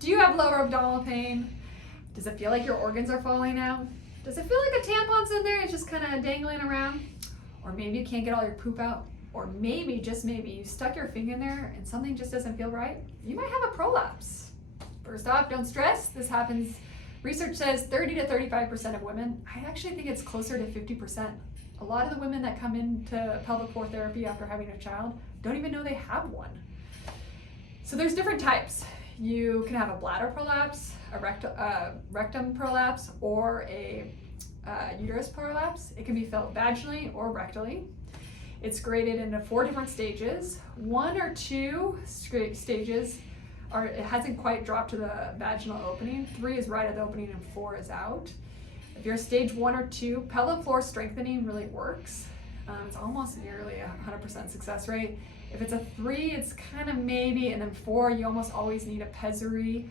Do you have lower abdominal pain? Does it feel like your organs are falling out? Does it feel like a tampon's in there and it's just kind of dangling around? Or maybe you can't get all your poop out? Or maybe, just maybe, you stuck your finger in there and something just doesn't feel right? You might have a prolapse. First off, don't stress. This happens, research says 30 to 35% of women. I actually think it's closer to 50%. A lot of the women that come into pelvic floor therapy after having a child don't even know they have one. So there's different types. You can have a bladder prolapse, a rectum prolapse, or a uterus prolapse. It can be felt vaginally or rectally. It's graded into 4 different stages. 1 or 2 stages it hasn't quite dropped to the vaginal opening. 3 is right at the opening and 4 is out. If you're stage 1 or 2, pelvic floor strengthening really works. It's almost nearly a 100% success rate. If it's a 3, it's kind of maybe, and then 4, you almost always need a pessary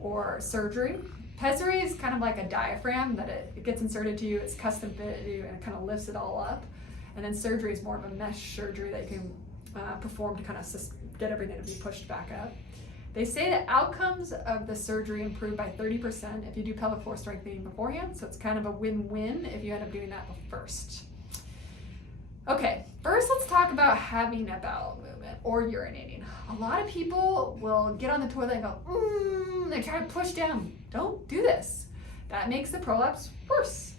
or surgery. Pessary is kind of like a diaphragm that it gets inserted to you, it's custom fit to you, and it kind of lifts it all up. And then surgery is more of a mesh surgery that you can perform to kind of get everything to be pushed back up. They say that outcomes of the surgery improve by 30% if you do pelvic floor strengthening beforehand, so it's kind of a win-win if you end up doing that first. Okay, first let's talk about having a bowel movement or urinating. A lot of people will get on the toilet and go, they try to push down. Don't do this. That makes the prolapse worse.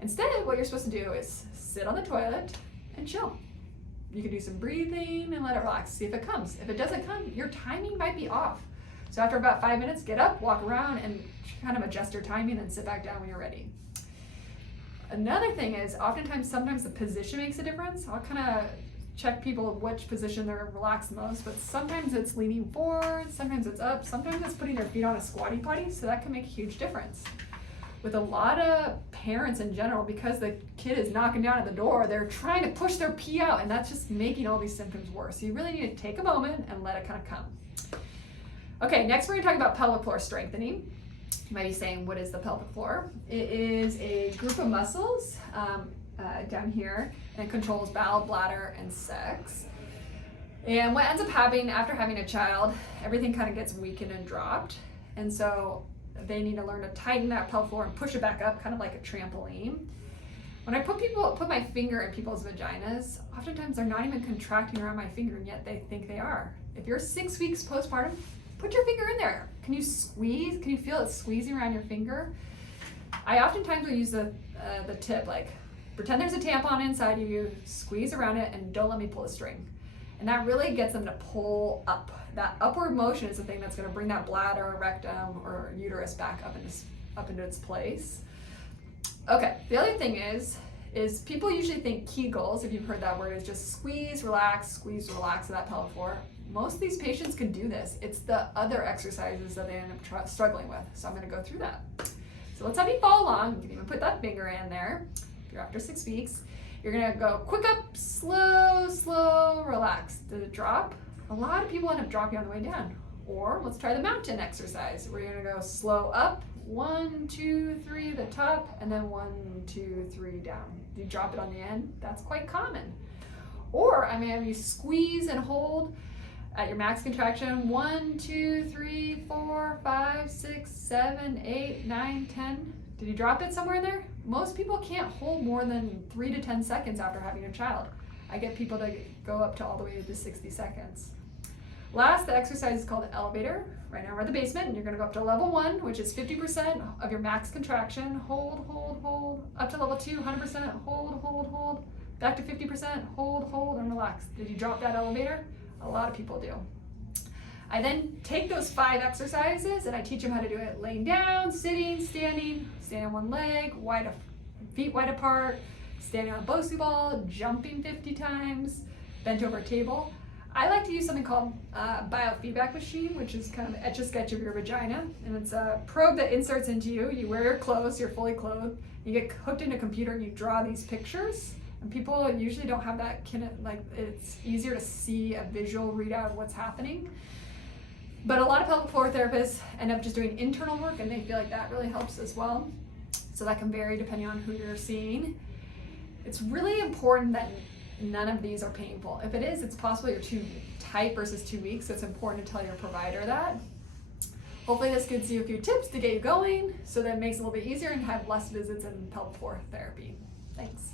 Instead, what you're supposed to do is sit on the toilet and chill. You can do some breathing and let it relax, see if it comes. If it doesn't come, your timing might be off. So after about 5 minutes, get up, walk around, and kind of adjust your timing and sit back down when you're ready. Another thing is, sometimes the position makes a difference. I'll kind of check people which position they're relaxed most, but sometimes it's leaning forward, sometimes it's up, sometimes it's putting their feet on a squatty potty, so that can make a huge difference. With a lot of parents in general, because the kid is knocking down at the door, they're trying to push their pee out, and that's just making all these symptoms worse. So you really need to take a moment and let it kind of come. Okay, next we're going to talk about pelvic floor strengthening. You might be saying, what is the pelvic floor? It is a group of muscles down here, and it controls bowel, bladder, and sex. And what ends up happening after having a child, everything kind of gets weakened and dropped. And so they need to learn to tighten that pelvic floor and push it back up, kind of like a trampoline. When I put my finger in people's vaginas, oftentimes they're not even contracting around my finger, and yet they think they are. If you're 6 weeks postpartum, put your finger in there. Can you squeeze? Can you feel it squeezing around your finger? I oftentimes will use the tip, like pretend there's a tampon inside of you, squeeze around it, and don't let me pull the string. And that really gets them to pull up. That upward motion is the thing that's going to bring that bladder, rectum, or uterus back up into its place. Okay, the other thing is people usually think Kegels, if you've heard that word, is just squeeze, relax of that pelvic floor. Most of these patients can do this. It's the other exercises that they end up struggling with. So I'm going to go through that. So let's have you follow along. You can even put that finger in there. If you're after 6 weeks, you're going to go quick up, slow, relax. Did it drop? A lot of people end up dropping on the way down. Or let's try the mountain exercise. We're going to go slow up, 1, 2, 3, the top, and then 1, 2, 3 down. You drop it on the end. That's quite common. Or I may have you squeeze and hold at your max contraction, 1, 2, 3, 4, 5, 6, 7, 8, 9, 10. Did you drop it somewhere in there? Most people can't hold more than 3 to 10 seconds after having a child. I get people to go up to all the way to 60 seconds. Last, the exercise is called the elevator. Right now we're at the basement, and you're going to go up to level 1, which is 50% of your max contraction. Hold. Up to level 2, 100%. Hold. Back to 50%. Hold, and relax. Did you drop that elevator? A lot of people do. I then take those 5 exercises and I teach them how to do it laying down, sitting, standing on one leg, feet wide apart, standing on a Bosu ball, jumping 50 times, bent over a table. I like to use something called a biofeedback machine, which is kind of an etch-a-sketch of your vagina. And it's a probe that inserts into you. You wear your clothes, you're fully clothed. You get hooked into a computer and you draw these pictures. And people usually don't have that, it's easier to see a visual readout of what's happening. But a lot of pelvic floor therapists end up just doing internal work, and they feel like that really helps as well. So that can vary depending on who you're seeing. It's really important that none of these are painful. If it is, it's possible you're too tight versus 2 weeks, so it's important to tell your provider that. Hopefully this gives you a few tips to get you going so that it makes it a little bit easier and have less visits in pelvic floor therapy. Thanks.